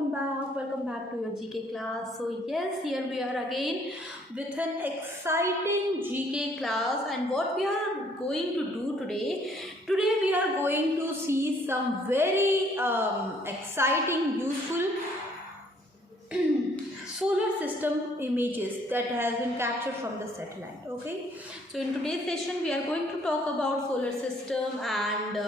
welcome back to your GK class. So yes, here we are again with an exciting GK class, and what we are going to do today we are going to see some very exciting, useful solar system images that has been captured from the satellite. Okay, so in today's session we are going to talk about solar system, and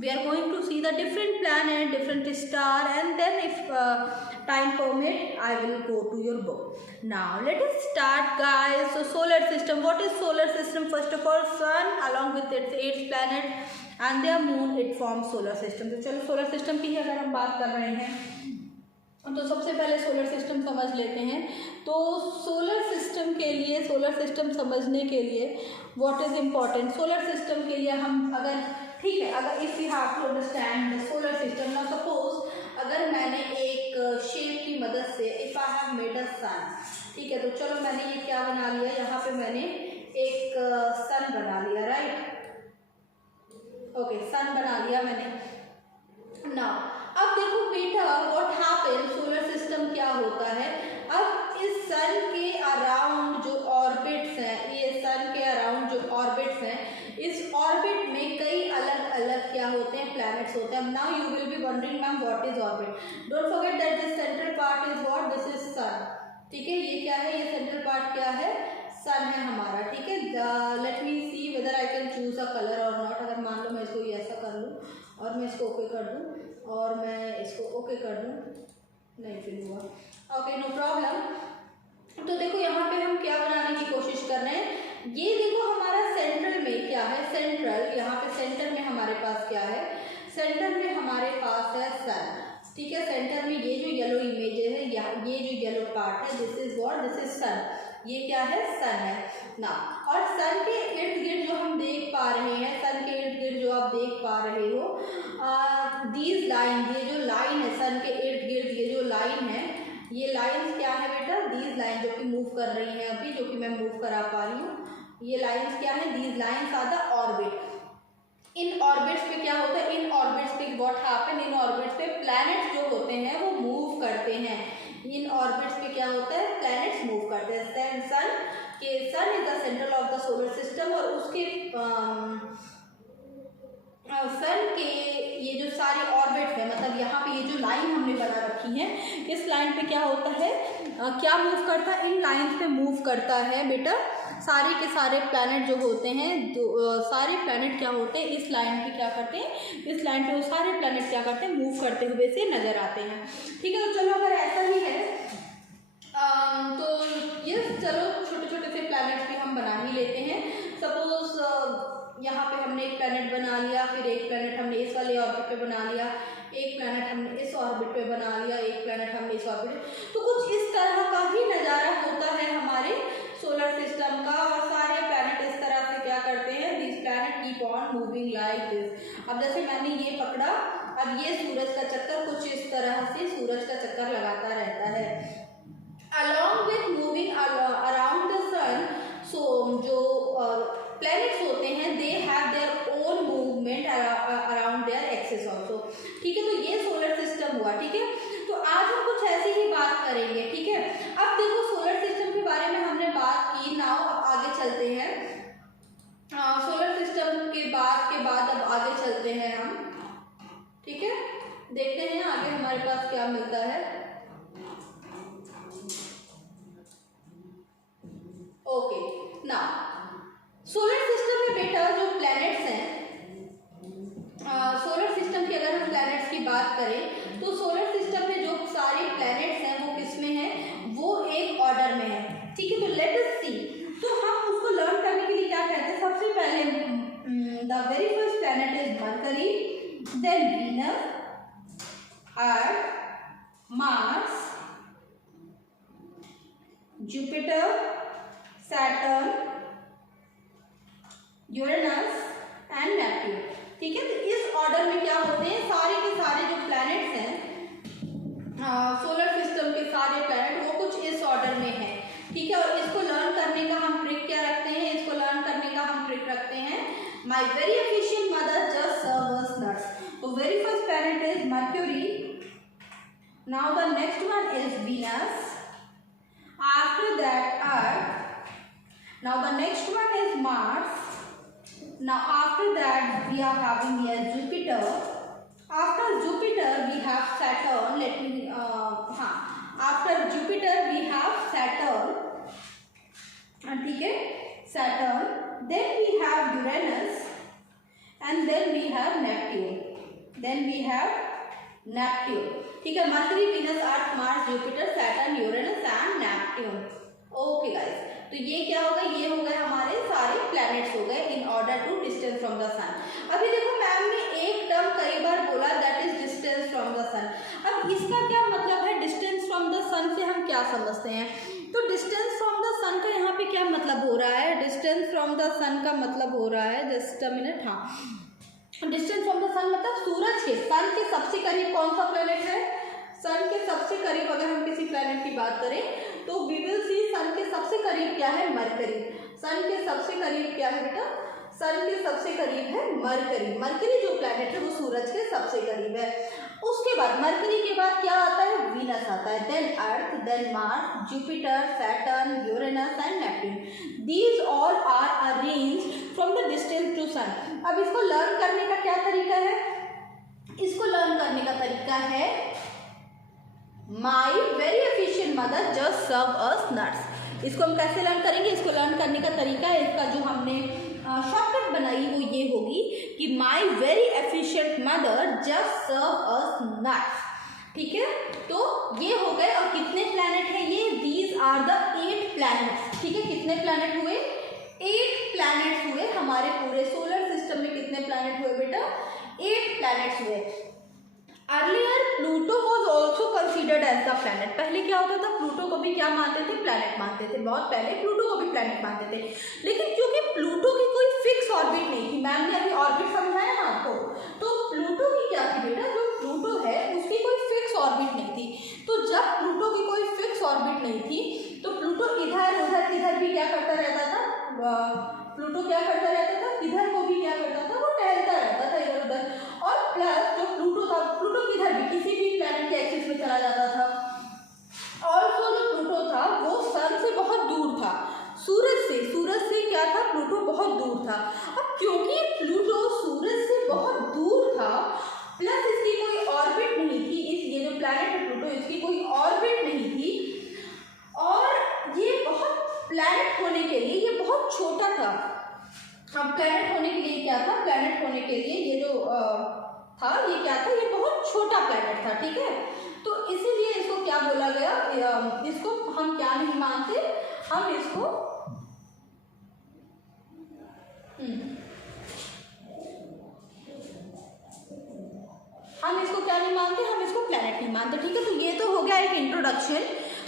we are going to see the different planet, different star, and then if time permit I will go to your book. Now let us start, guys. So solar system, what is solar system? First of all, sun along with its 8 planets and their moon, it forms solar system. तो चलो solar system की अगर हम बात कर रहे हैं तो सबसे पहले सोलर सिस्टम समझ लेते हैं। तो सोलर सिस्टम के लिए, सोलर सिस्टम समझने के लिए what is important, solar system के लिए हम अगर ठीक है, अगर if you have to understand the solar system, ना सपोज अगर मैंने एक शेप की मदद से, if I have made a sun, ठीक है, तो चलो मैंने ये क्या बना लिया, यहाँ पे मैंने एक सन बना लिया, राइट, ओके, सन बना लिया मैंने। नाउ अब देखो बेटा, व्हाट हैपन, सोलर सिस्टम क्या होता है। अब इस सन के अराउंड जो ऑर्बिट्स हैं, ये सन के अराउंड जो ऑर्बिट्स हैं, इस ऑर्बिट में कई अलग अलग क्या होते हैं, प्लैनेट्स होते हैं। Now you will be wondering ma'am what is orbit. Don't forget that this central part is what, this is sun, ठीक है, ये क्या है, ये सेंट्रल पार्ट क्या है, सन है हमारा, ठीक है। Let me see whether I can choose a colour और नॉट। अगर मान लो मैं इसको ये ऐसा कर लूँ और मैं इसको ओके कर दूँ और मैं इसको ओके कर दूँ, नहीं फिल हुआ, ओके, नो प्रॉब्लम। तो देखो यहाँ पे हम क्या बनाने की कोशिश कर रहे हैं, ये देखो हमारा सेंट्रल में क्या है, सेंट्रल, यहाँ पे सेंटर में हमारे पास क्या है, सेंटर में हमारे पास है सन, ठीक है। सेंटर में ये जो येलो इमेज है, ये जो येलो पार्ट है, this is what, this is sun, ये क्या है, सन है ना। और सन के इर्द गिर्द जो हम देख पा रहे हैं, सन के इर्द गिर्द जो आप देख पा रहे हो, दीज लाइन, ये जो लाइन है सन के इर्द गिर्द, ये जो लाइन है, ये लाइंस क्या है बेटा, दीज लाइन जो कि मूव कर रही हैं अभी, जो कि मैं मूव करा पा रही हूँ, ये लाइंस क्या है, these lines are the orbit. इन ऑर्बिट्स पे क्या होता है, इन ऑर्बिट्स पे व्हाट हैपन, इन ऑर्बिट्स पे प्लैनेट्स जो होते हैं वो मूव करते हैं। इन ऑर्बिट्स पे क्या होता है, प्लैनेट्स मूव करते हैं। Sun is the central of the solar system, और उसके सन के ये जो सारे ऑर्बिट्स है, मतलब यहाँ पे ये जो लाइन हमने बना रखी है, इस लाइन पे क्या होता है, क्या मूव करता है, इन लाइन पे मूव करता है बेटा, सारे के सारे प्लैनेट जो होते हैं, सारे प्लैनेट क्या होते हैं, इस लाइन पे क्या करते हैं, इस लाइन पे वो सारे प्लैनेट क्या करते हैं, मूव करते हुए से नजर आते हैं, ठीक है। तो चलो अगर ऐसा ही है तो ये चलो छोटे छोटे से प्लैनेट्स भी हम बना ही लेते हैं। सपोज यहाँ पे हमने एक प्लैनेट बना लिया, फिर एक प्लैनेट हमने इस वाले ऑर्बिट पे बना लिया, एक प्लैनेट हमने इस ऑर्बिट पे बना लिया, एक प्लैनेट हमने इस ऑर्बिट, तो कुछ इस तरह का ही नज़ारा होता है हमारे सोलर सिस्टम का। और सारे प्लैनेट इस तरह से क्या करते हैं, this planet keep on moving like this. अब जैसे मैंने ये पकड़ा, अब ये सूरज का चक्कर कुछ इस तरह से सूरज का चक्कर लगाता रहता है, along with moving around the sun। so जो planets होते हैं, they have their own movement around their axis also, ठीक है। तो ये सोलर सिस्टम हुआ, ठीक है। तो आज हम कुछ ऐसी ही बात करेंगे, ठीक है। अब देखो सोलर सिस्टम के बारे में हमने बात की, नाउ अब आगे चलते हैं, सोलर सिस्टम के बाद अब आगे चलते हैं हम, ठीक है, देखते हैं आगे हमारे पास क्या मिलता है। ओके, नाउ सोलर सिस्टम में बेटा जो प्लैनेट्स हैं, सोलर सिस्टम की अगर हम प्लैनेट्स की बात करें तो सोलर सिस्टम में जो सारे प्लैनेट्स हैं वो किस में हैं, वो एक ऑर्डर में है, ठीक है। तो लेट अस सी, तो हम उसको लर्न करने के लिए क्या कहते हैं, सबसे पहले the very first planet is Mercury, then Venus, Earth, Mars, Jupiter, Saturn, Uranus and Neptune, ठीक है। तो इस ऑर्डर में क्या होते हैं, सारे के सारे जो प्लैनेट्स हैं, सोलर सिस्टम के सारे प्लैनेट वो कुछ इस ऑर्डर में है, ठीक है। और इसको लर्न करने का हम ट्रिक क्या रखते हैं, इसको लर्न करने का हम ट्रिक रखते हैं, my very efficient mother just serve us nuts. तो very first planet is Mercury, Now the next one is Venus. After that Earth. Now the next one is Mars. Now after that we are having here Jupiter. After Jupiter we have Saturn. After Jupiter we have Saturn. ठीक है, Saturn. Then we have Uranus. And then we have Neptune. ठीक है, mercury, Venus, Earth, Mars, Jupiter, Saturn, Uranus and Neptune. Okay guys, तो ये क्या होगा, ये हो गए हमारे सारे प्लैनेट्स हो गए in order to distance from the sun. अभी देखो मैम ने एक टर्म कई बार बोला, that is distance from the sun. अब इसका क्या मतलब है, डिस्टेंस फ्रॉम द सन से हम क्या समझते हैं? तो डिस्टेंस फ्रॉम द सन का यहाँ पे क्या मतलब हो रहा है? डिस्टेंस फ्रॉम द सन का मतलब हो रहा है, जस्ट अ मिनट, हाँ, डिस्टेंस फ्रॉम द सन मतलब सूरज के, सन के सबसे करीब कौन सा प्लेनेट है? सन के सबसे करीब अगर हम किसी प्लेनेट की बात करें तो वी विल सी सन के सबसे करीब क्या है? मरकरी. सन के सबसे करीब क्या है बेटा? सन के सबसे करीब है मरकरी. मरकरी जो प्लेनेट है वो सूरज के सबसे करीब है. उसके बाद मरकरी के बाद क्या आता है? वीनस आता है. Then Earth, then Mars, Jupiter, Saturn, Uranus and Neptune. These all are arranged from the distance to sun. अब इसको लर्न करने का क्या तरीका है? इसको लर्न करने का तरीका है my very efficient mother just serve us nuts. इसको हम कैसे लर्न करेंगे? इसको लर्न करने का तरीका है, इसका जो हमने शॉर्टकट बनाई वो ये होगी कि my very efficient mother just serve us nuts. ठीक है, तो ये हो गए. और कितने प्लैनेट हैं ये? These are the 8 planets. ठीक है, कितने प्लैनेट हुए? 8 प्लैनेट्स हुए. हमारे पूरे सोलर सिस्टम में कितने प्लैनेट हुए बेटा? 8 प्लैनेट्स हुए. Earlier Pluto was also considered as the planet. पहले क्या होता था, प्लूटो को भी क्या मानते थे? प्लैनेट मानते थे. बहुत पहले प्लूटो को भी प्लैनेट मानते थे. लेकिन क्योंकि प्लूटो की कोई फिक्स ऑर्बिट नहीं थी, मैम ने अभी ऑर्बिट समझाया ना आपको, तो प्लूटो की क्या थी बेटा? जो प्लूटो है उसकी कोई फिक्स ऑर्बिट नहीं थी. तो जब प्लूटो की कोई फिक्स ऑर्बिट नहीं थी तो प्लूटो इधर उधर किधर भी क्या करता रहता था? प्लूटो क्या करता रहता था? किधर को भी क्या करता था? वो टहलता रहता था इधर उधर. और प्लस जो प्लूटो था, प्लूटो किधर भी किसी भी प्लैनेट के एक्सिस में चला जाता था. ऑल्सो जो प्लूटो था वो सन से बहुत दूर था, सूरज से क्या था? प्लूटो बहुत दूर था. अब क्योंकि प्लूटो सूरज से बहुत दूर था, प्लस इसकी कोई ऑर्बिट नहीं थी, ये जो प्लैनेट है प्लूटो, इसकी कोई ऑर्बिट नहीं थी, और ये बहुत प्लैनेट होने के लिए ये बहुत छोटा था. अब प्लैनेट होने के लिए क्या था? प्लैनेट होने के लिए ये जो था ये क्या था? ये बहुत छोटा प्लैनेट था. ठीक है, तो इसीलिए इसको क्या बोला गया? इसको हम क्या नहीं मानते? हम इसको क्या नहीं मानते? हम इसको प्लैनेट नहीं मानते. ठीक है, तो ये तो हो गया एक इंट्रोडक्शन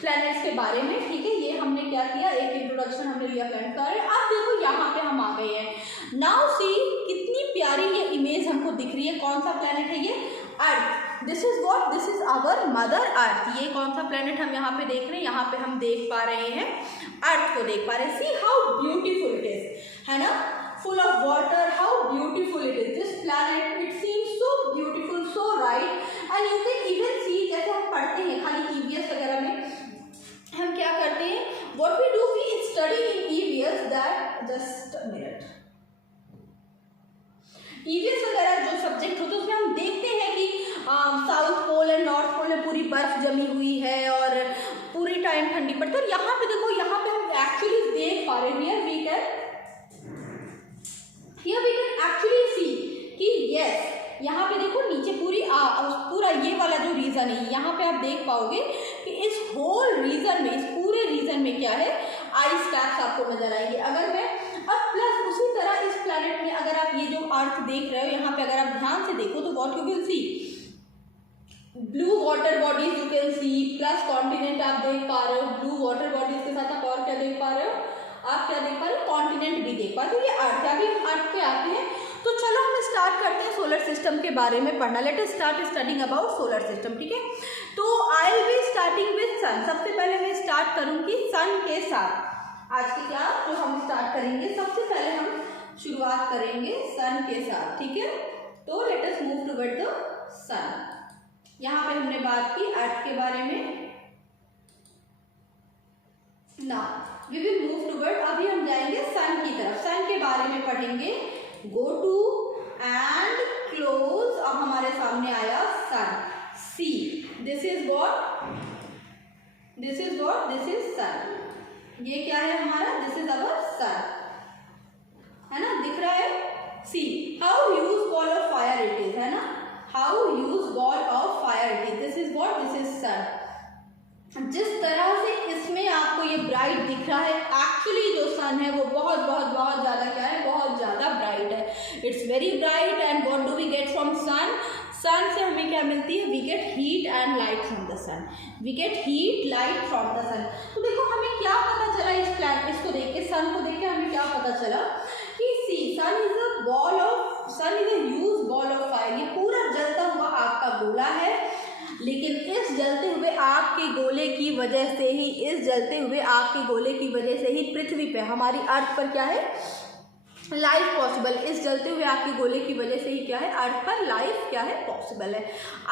प्लैनेट्स के बारे में. ठीक है, ये हमने क्या किया? एक इंट्रोडक्शन हमने लिया प्लैनेट के बारे में. अब देखो यहाँ पे हम आ गए हैं. नाउ सी कितनी प्यारी ये इमेज हमको दिख रही है. कौन सा प्लैनेट है ये? Earth. This is what? This is our mother Earth. ये कौन सा प्लैनेट हम यहाँ पे देख रहे हैं? यहाँ पे हम देख पा रहे हैं अर्थ को देख पा रहे हैं. See how beautiful it is, है ना? Full of water. How beautiful it is. This planet it seems so beautiful, so right. And you can even see, जैसे हम पढ़ते हैं खाली ईवीएस वगैरह में, हम क्या करते हैं? What we do, we study in EVS that, just a minute, EVS वगैरह जो सब्जेक्ट होते हैं उसमें हम देखते हैं कि south pole and north pole में पूरी बर्फ जमी हुई है और पूरी टाइम ठंडी पड़ती है. और यहाँ पे देखो, यहाँ पे हम एक्चुअली देख पा रहे हैं, here we can actually see कि यस, यहाँ पे देखो नीचे पूरा ये वाला जो रीजन है, यहाँ पे आप देख पाओगे कि इस होल रीजन में, इस पूरे रीजन में क्या है? आइस कैप्स आपको नजर आएंगे. अगर मैं अब प्लस उसी तरह इस प्लैनेट में अगर आप ये जो अर्थ देख रहे हो, यहाँ पे अगर आप ध्यान से देखो तो what you will see? Blue water bodies you can see, plus continent आप देख पा रहे हो. ब्लू वाटर बॉडीज के साथ आप और क्या देख पा रहे हो? आप क्या देख पा रहे हो? कॉन्टिनेंट भी देख पा रहे हो. तो ये अर्थ है. अभी हम अर्थ पे आते हैं, तो चलो हम स्टार्ट करते हैं सोलर सिस्टम के बारे में पढ़ना. Let us start studying about solar system. ठीक है, तो I will be starting with sun. सबसे पहले मैं स्टार्ट करूंगी सन के साथ. आज की क्लास जो हम स्टार्ट करेंगे, सबसे पहले हम शुरुआत करेंगे सन के साथ. ठीक है, तो let us move toward the sun. यहाँ पे हमने बात की अर्थ के बारे में। Now we will move toward, अभी हम जाएंगे सन की तरफ, सन के बारे में पढ़ेंगे। गो टू एंड क्लोज, अब हमारे सामने आया sun. See, this is what, this is what, this is sun. ये क्या है हमारा, दिस इज अवर सन, है ना, दिख रहा है। See how huge ball of fire it is, है ना, how huge ball of fire it is, this is what, this is sun. जिस तरह से इसमें आपको ये ब्राइट दिख रहा है, एक्चुअली जो सन है वो बहुत बहुत बहुत ज़्यादा क्या है, बहुत ज़्यादा ब्राइट है। It's very bright and what do we get from sun, sun से हमें क्या मिलती है, we get heat and light from the sun, we get heat light from the sun. तो देखो हमें क्या पता चला इस प्लैनेट, इसको देख के, सन को देख के हमें क्या पता चला कि see sun is a ball of, sun is a huge ball of fire. ये पूरा जलता हुआ आग का गोला है, लेकिन इस जलते हुए आग के गोले की वजह से ही, इस जलते हुए आग के गोले की वजह से ही पृथ्वी पे, हमारी अर्थ पर क्या है, लाइफ पॉसिबल। इस जलते हुए आग के गोले की वजह से ही क्या है, अर्थ पर लाइफ क्या है, पॉसिबल है।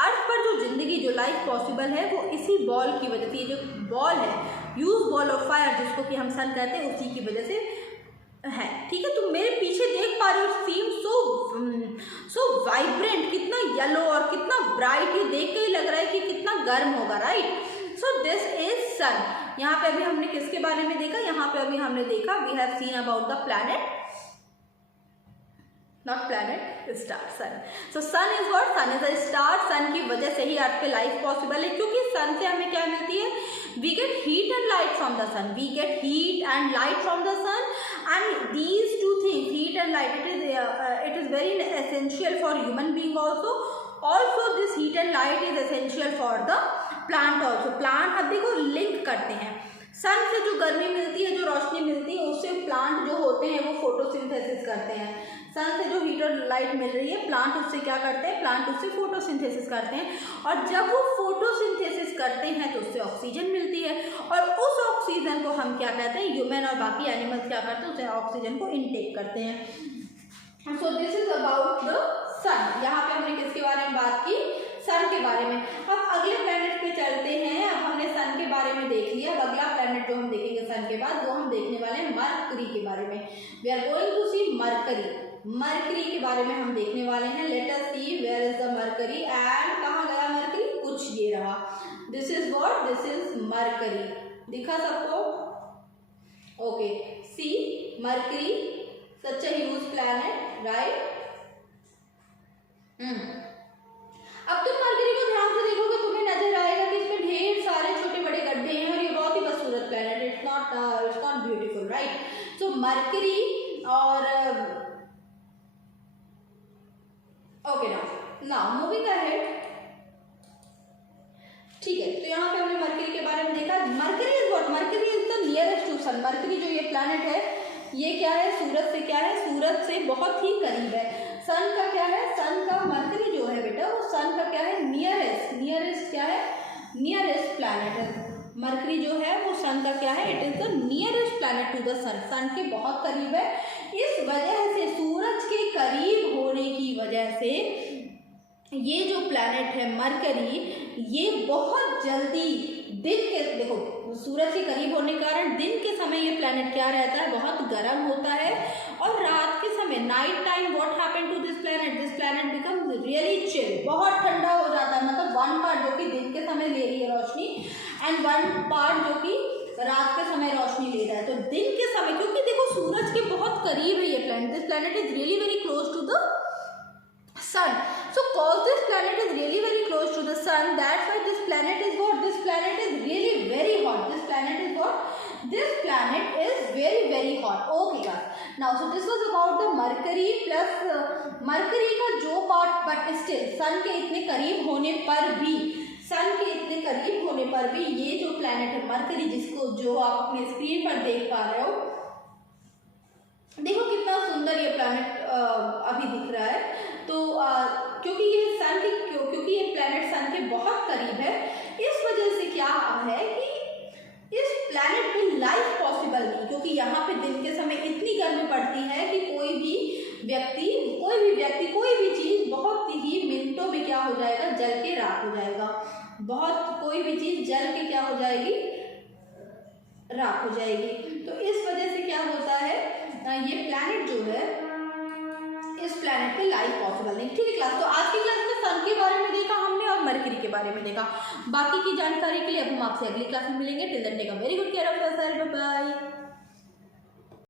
अर्थ पर जो जिंदगी, जो लाइफ पॉसिबल है, वो इसी बॉल की वजह से, ये जो बॉल है, ह्यूज बॉल ऑफ फायर, जिसको कि हम सन कहते हैं, उसी की वजह से है। ठीक है, तो मेरे पीछे देख पा रहे हो, सीम सो वाइब्रेंट, कितना येलो और कितना ब्राइट, ये देख के ही लग रहा है कि कितना गर्म होगा, राइट। सो दिस इज सन। यहाँ पे अभी हमने किसके बारे में देखा, यहाँ पे अभी हमने देखा, we have seen about the planet, not planet, star, sun. So sun is what, sun is a star. Sun की वजह से ही अर्थ पे लाइफ पॉसिबल है, क्योंकि सन से हमें क्या मिलती है, we get heat and light from the sun, we get heat and light from the sun, and these two things, heat and light, it is very essential for human being also this heat and light is essential for the plant also। plant, अब देखो link करते हैं, सन से जो गर्मी मिलती है, जो रोशनी मिलती है, उससे प्लांट जो होते हैं वो फोटोसिंथेसिस करते हैं। सन से जो हीट और लाइट मिल रही है, प्लांट उससे क्या करते हैं, प्लांट उससे फोटोसिंथेसिस करते हैं, और जब वो फोटोसिंथेसिस करते हैं तो उससे ऑक्सीजन मिलती है, और उस ऑक्सीजन को हम क्या कहते हैं, ह्यूमन और बाकी एनिमल्स क्या करते हैं, उसे ऑक्सीजन को इनटेक करते हैं। So this is about the sun. यहाँ पे हमने किसके बारे में बात की, सन के बारे में। अब अगले प्लैनेट पे चलते हैं। अब हमने सन के बारे में देख लिया, अब अगला प्लैनेट जो हम देखेंगे सन के बाद, वो हम देखने वाले हैं मरकरी के बारे में। We are going to see Mercury, Mercury के बारे में हम देखने वाले हैं। Let us see where is the Mercury, and कहाँ गया मरकरी, कुछ ये रहा, this is what, this is Mercury. दिखा सबको, okay. See Mercury, such a huge planet, right. अब तुम मरकरी को ध्यान से देखोगे, तुम्हें नजर आएगा कि इसमें ढेर सारे छोटे बड़े गड्ढे हैं, और ये बहुत ही बदसूरत planet, it's not beautiful, right. So mercury, और ओके, नाउ मूविंग अहेड। ठीक है, तो यहाँ पे हमने मरकरी के बारे में देखा। Mercury is what, Mercury is the nearest to sun. मरकरी जो ये प्लैनेट है, ये क्या है, सूरज से क्या है, सूरज से बहुत ही करीब है। सन का क्या है, सन का, मरकरी जो है बेटा, वो सन का क्या है, नियरेस्ट, नियरेस्ट क्या है, नियरेस्ट प्लैनेट है। मरकरी जो है वो सन का क्या है, it is the nearest planet to the sun, sun के बहुत करीब है। इस वजह से, सूरज के करीब होने की वजह से, ये जो प्लैनेट है मरकरी, ये बहुत जल्दी दिन के, देखो सूरज के करीब होने के कारण दिन के समय ये प्लैनेट क्या रहता है, बहुत गर्म होता है, और रात के समय, night time, what happen to this planet becomes really chill, बहुत ठंडा हो जाता है। मतलब वन पार्ट जो कि दिन के समय ले रही है रोशनी, एंड वन पार्ट जो कि रात के समय रोशनी ले रहा है। तो दिन के समय, क्योंकि देखो सूरज के बहुत करीब है ये planet, this planet is really very close to the sun. So cause this planet is really very close to the sun, that's why this planet is what, this planet is really very hot, this planet is what, this planet is very very hot. Okay guys, now so this was about the Mercury plus Mercury का जो part, but still sun के इतने करीब होने पर भी, सन के इतने करीब होने पर भी ये जो प्लैनेट है मरकरी, जिसको जो आप अपने स्क्रीन पर देख पा रहे हो, देखो कितना सुंदर ये प्लैनेट अभी दिख रहा है। तो क्योंकि ये सन के, क्योंकि ये प्लैनेट सन के बहुत करीब है, इस वजह से क्या है कि इस प्लैनेट पे लाइफ पॉसिबल नहीं, क्योंकि यहाँ पे दिन के समय इतनी गर्मी पड़ती है कि कोई भी व्यक्ति कोई भी चीज़ बहुत ही मिनटों में क्या हो जाएगा, जल के राख हो जाएगा। बहुत कोई भी चीज जल के क्या हो जाएगी, राख हो जाएगी। तो इस वजह से क्या होता है, ये प्लैनेट जो है, इस प्लैनेट पे लाइफ पॉसिबल नहीं। ठीक है क्लास, तो आज की क्लास में सन के बारे में देखा हमने और मरकरी के बारे में देखा। बाकी की जानकारी के लिए अब हम आपसे अगली क्लास में मिलेंगे। Till then take a very good care of yourself, bye bye.